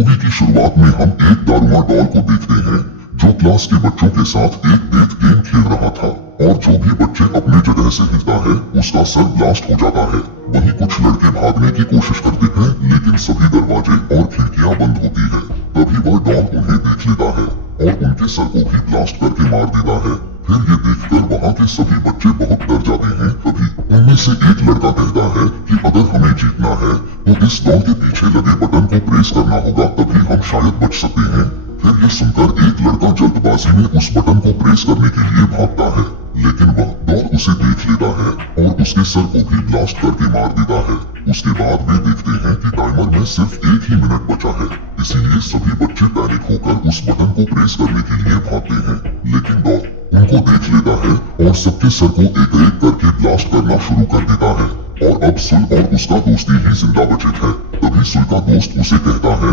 Movie की शुरुआत में हम एक दारुमा डॉल को देखते हैं जो क्लास के बच्चों के साथ एक डेथ गेम खेल रहा था और जो भी बच्चे अपनी जगह से हिलता है उसका सर ब्लास्ट हो जाता है। वहीं कुछ लड़के भागने की कोशिश करते हैं लेकिन सभी दरवाजे और खिड़कियां बंद होती है। तभी वह डॉन उन्हें देख लेता है और उनके सर को भी ब्लास्ट करके मार देता है। फिर ये देखकर वहाँ के सभी बच्चे बहुत डर जाते हैं। तभी उनमें से एक लड़का कहता है कि अगर हमें जीतना है तो इस डॉल के पीछे लगे बटन को प्रेस करना होगा, तभी हम शायद बच सकते हैं। फिर यह सुनकर एक लड़का जल्दबाजी में उस बटन को प्रेस करने के लिए भागता है, लेकिन वह डॉल उसे देख लेता है और उसके सर को भी ब्लास्ट करके मार देता है। उसके बाद वे देखते हैं कि टाइमर में सिर्फ 1 ही मिनट बचा है, इसीलिए सभी बच्चे पैनिक होकर उस बटन को प्रेस करने के लिए भागते हैं। लेकिन डॉल उनको देख लेता है और सबके सर को एक एक करके ब्लास्ट करना शुरू कर देता है और अब सुल और उसका दोस्ती ही जिंदा बचे थे। तभी सुल का दोस्त उसे कहता है